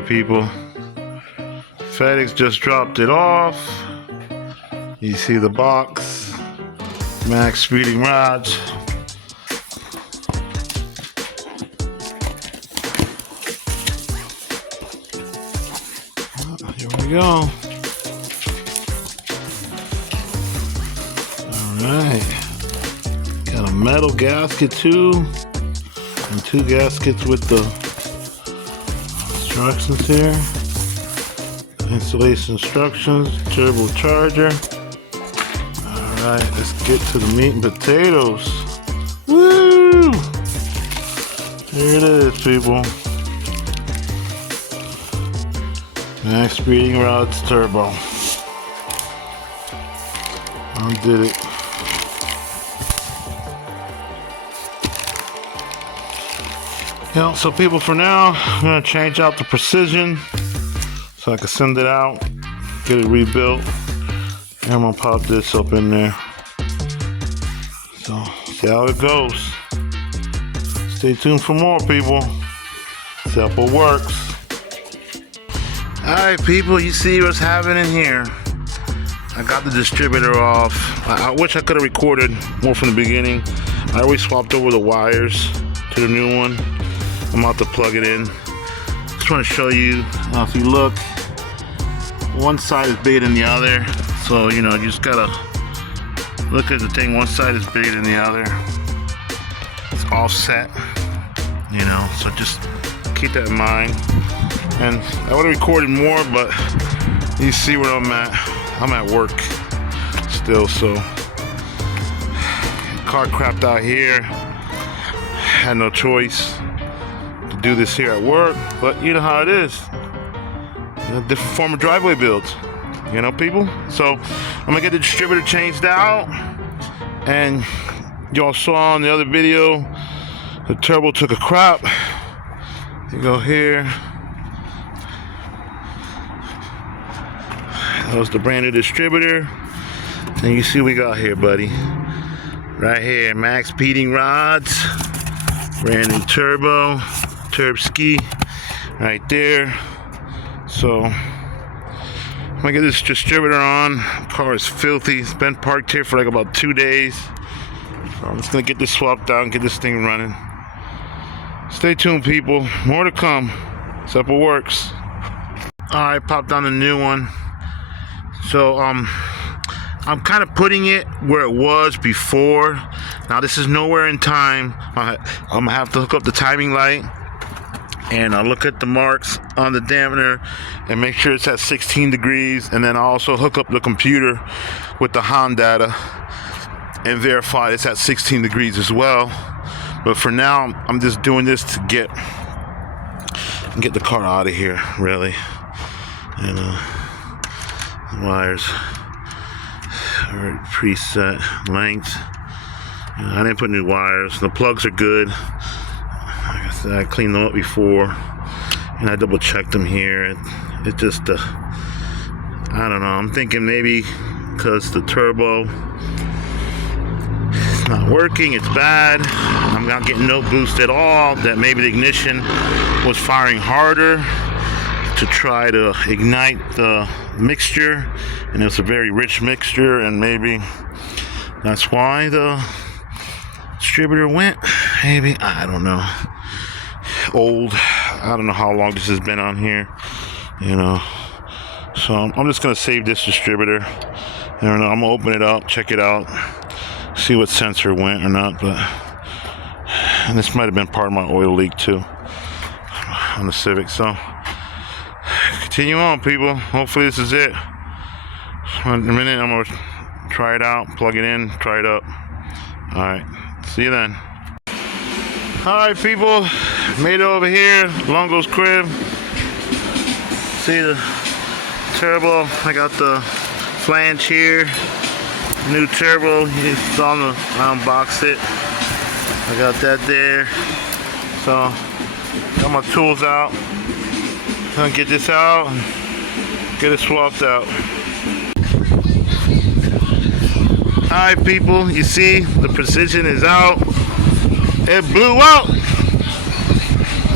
Alright people, FedEx just dropped it off. You see the box, max speeding rods. Here we go. Alright, got a metal gasket too, and two gaskets with the instructions here. Installation instructions, turbocharger. Alright, let's get to the meat and potatoes. Woo! Here it is, people. Max speeding rods turbo. Undid it. Yeah, so people, for now, I'm gonna change out the precision so I can send it out, get it rebuilt, and I'm gonna pop this up in there. So, see how it goes. Stay tuned for more, people. Simple works. Alright, people, you see what's happening here. I got the distributor off. I wish I could have recorded more from the beginning. I always swapped over the wires to the new one. I'm about to plug it in. Just want to show you, if you look, one side is bigger than the other. So, you know, you just gotta look at the thing. One side is bigger than the other. It's offset, you know, so just keep that in mind. And I would have recorded more, but you see where I'm at. I'm at work still, so car crapped out here. Had no choice to do this here at work, but you know how it is. You know, different form of driveway builds, you know, people. So I'm gonna get the distributor changed out, and y'all saw in the other video the turbo took a crap. You go here. That was the brand new distributor. And you see what we got here, buddy. Right here, max speeding rods, brand new turbo, Turbski, right there. So I'm gonna get this distributor on. Car is filthy. It's been parked here for like about 2 days. So I'm just gonna get this swapped out and get this thing running. Stay tuned, people. More to come. Simple works. Alright, popped on the new one. So I'm kind of putting it where it was before. Now this is nowhere in time. I'm gonna have to hook up the timing light, and I'll look at the marks on the dampener and make sure it's at 16 degrees, and then I'll also hook up the computer with the HON data and verify it's at 16 degrees as well. But for now, I'm just doing this to get the car out of here, really. And wires are preset length. I didn't put new wires. The plugs are good. Like I said, I cleaned them up before, and I double checked them here. It just I don't know, I'm thinking maybe because the turbo is not working, it's bad, I'm not getting no boost at all, that maybe the ignition was firing harder to try to ignite the mixture, and it's a very rich mixture, and maybe that's why the distributor went. Maybe, I don't know. Old, I don't know how long this has been on here, you know. So I'm just gonna save this distributor. I don't know, I'm gonna open it up, check it out, see what sensor went or not. But and this might have been part of my oil leak too on the Civic. So continue on, people. Hopefully this is it. In a minute I'm gonna try it out, plug it in, try it up. Alright, see you then. Alright, people, made it over here, Longo's crib. See the turbo, I got the flange here, new turbo, it's on the, I unboxed it. I got that there. So, got my tools out. Gonna get this out and get it swapped out. Alright, people, you see the precision is out. It blew out.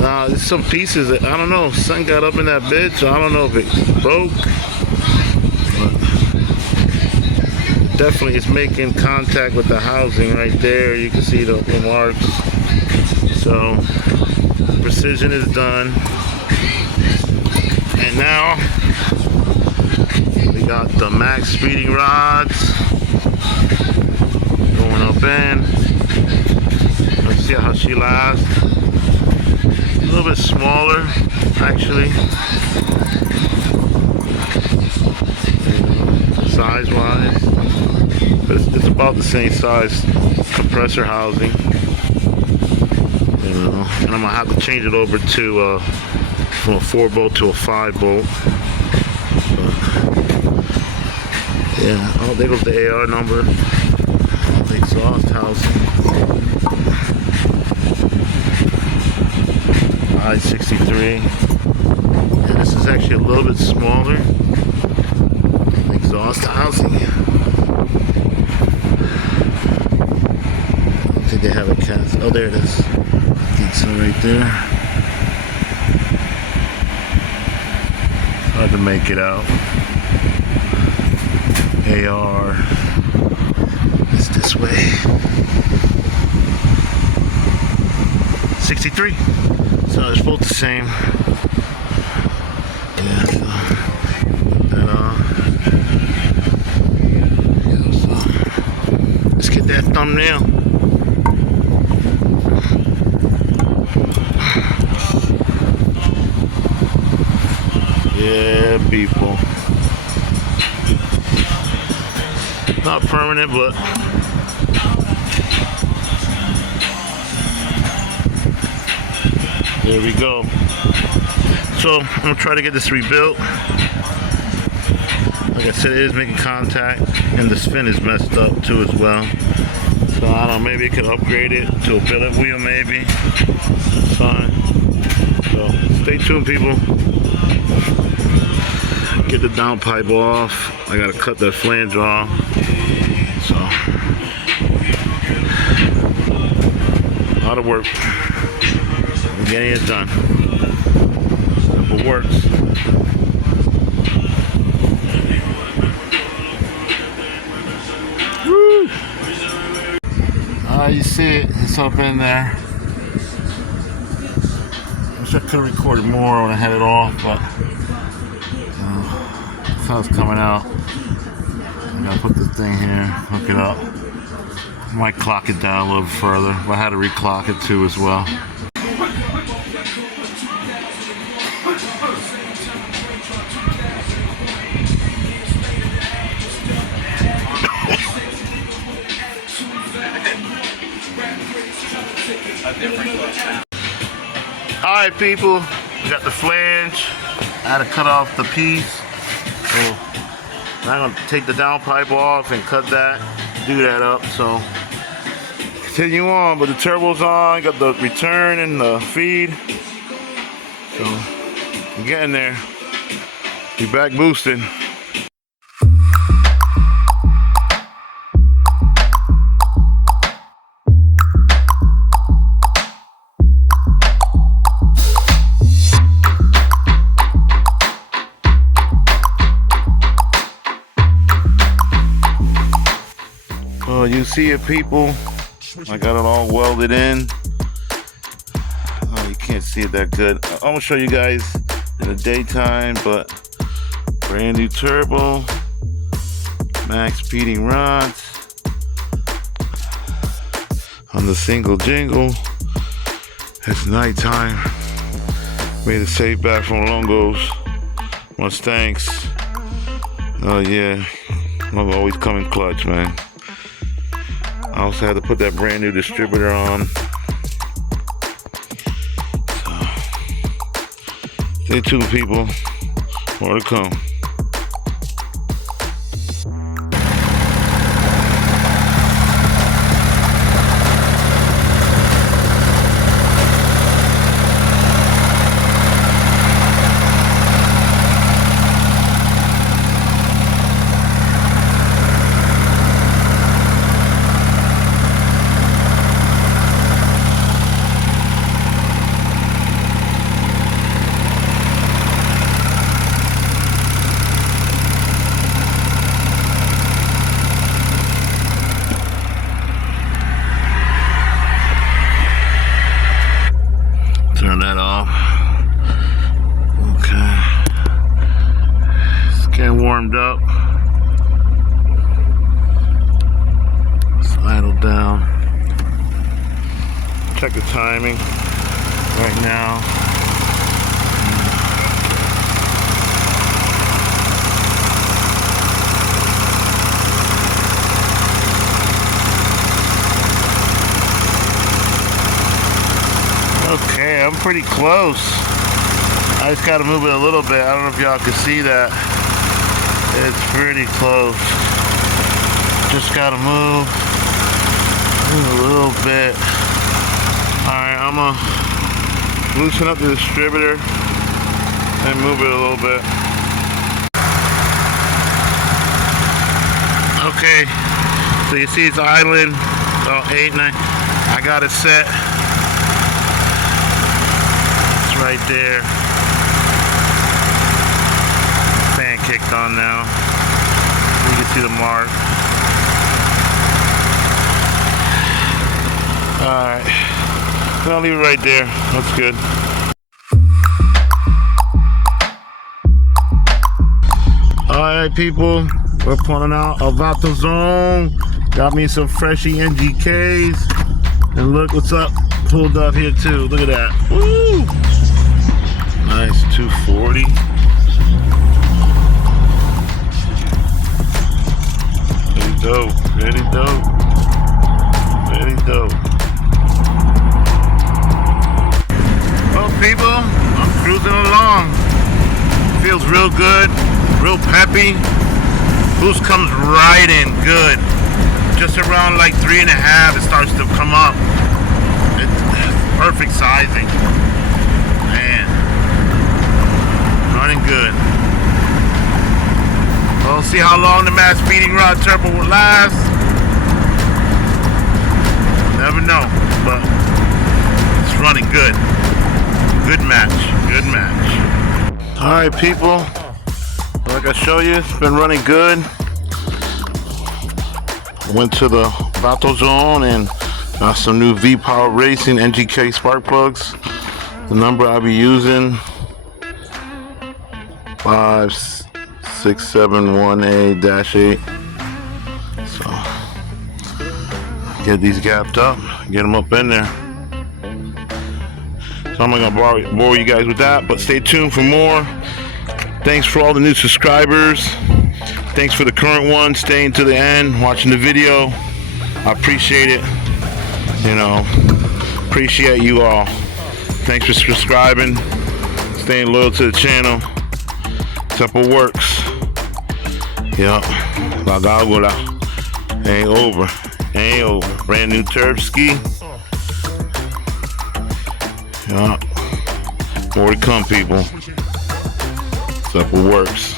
There's some pieces that, I don't know, something got up in that bed, so I don't know if it broke. But definitely it's making contact with the housing right there. You can see the marks. So precision is done. And now we got the max speeding rods going up in. Let's see how she lasts. A little bit smaller, actually, size-wise, but it's about the same size compressor housing. And I'm gonna have to change it over to from a 4-bolt to a 5-bolt. Yeah, oh, there goes the AR number. The exhaust housing. I-63. And this is actually a little bit smaller. Exhaust housing. I don't think they have a cast. Oh, there it is. I think so, right there. Hard to make it out. AR is this way. 63. So it's both the same. Yeah, so put that on. Yeah, so let's get that thumbnail. Yeah, people. Not permanent, but there we go. So I'm gonna try to get this rebuilt. Like I said, it is making contact, and this fin is messed up too as well. So I don't know, maybe I could upgrade it to a billet wheel, maybe. Fine. So stay tuned, people. Get the downpipe off. I gotta cut that flange off. So a lot of work. I'm getting it done. Simple works. Woo! You see it, it's up in there. Wish I could have recorded more when I had it off, but that's how it's coming out. I gotta put this thing here, hook it up. Might clock it down a little further, but I had to reclock it too as well. Alright, people, we got the flange. I had to cut off the piece. So I'm gonna take the downpipe off and cut that, do that up. So continue on, but the turbo's on, got the return and the feed. So I'm getting there. Be back boosting. You see it, people. I got it all welded in. Oh, you can't see it that good. I'm gonna show you guys in the daytime, but brand new turbo, max speeding rods on the single jingle. It's nighttime. Made a safe back from Longos Mustangs. Oh yeah, I'm always coming clutch, man. I also had to put that brand new distributor on. So, stay tuned, people. More to come. warmed up. Idle down. Check the timing right now. Okay, I'm pretty close. I just gotta move it a little bit. I don't know if y'all can see that. It's pretty close. Just gotta move a little bit. Alright, I'm gonna loosen up the distributor and move it a little bit. Okay, so you see it's idling. Oh, 8, 9. I got it set. It's right there. Fan kicked on now. You can see the mark. Alright, I'll leave it right there. That's good. Alright, people, we're pulling out of Vato Zone. Got me some freshy NGKs. And look what's up. Pulled up here too. Look at that. Woo! Nice 240. Very dope. Very dope. Very dope. Well, people, I'm cruising along. Feels real good, real peppy. Boost comes right in good. Just around like 3.5, it starts to come up. It's perfect sizing. Man, running good. We'll see how long the mass feeding rod turbo will last. Never know, but it's running good. Good match, good match. Alright, people, like I show you, it's been running good. Went to the Vato Zone and got some new V-Power Racing NGK spark plugs. The number I'll be using 5671A-8. So get these gapped up, get them up in there. So I'm not gonna bore you guys with that, but stay tuned for more. Thanks for all the new subscribers. Thanks for the current ones staying to the end, watching the video. I appreciate it. You know, appreciate you all. Thanks for subscribing, staying loyal to the channel. Simple works. Yup. La Gagola. Ain't over. Ain't over. Brand new Turbski. Yup. More to come, people. Simple works.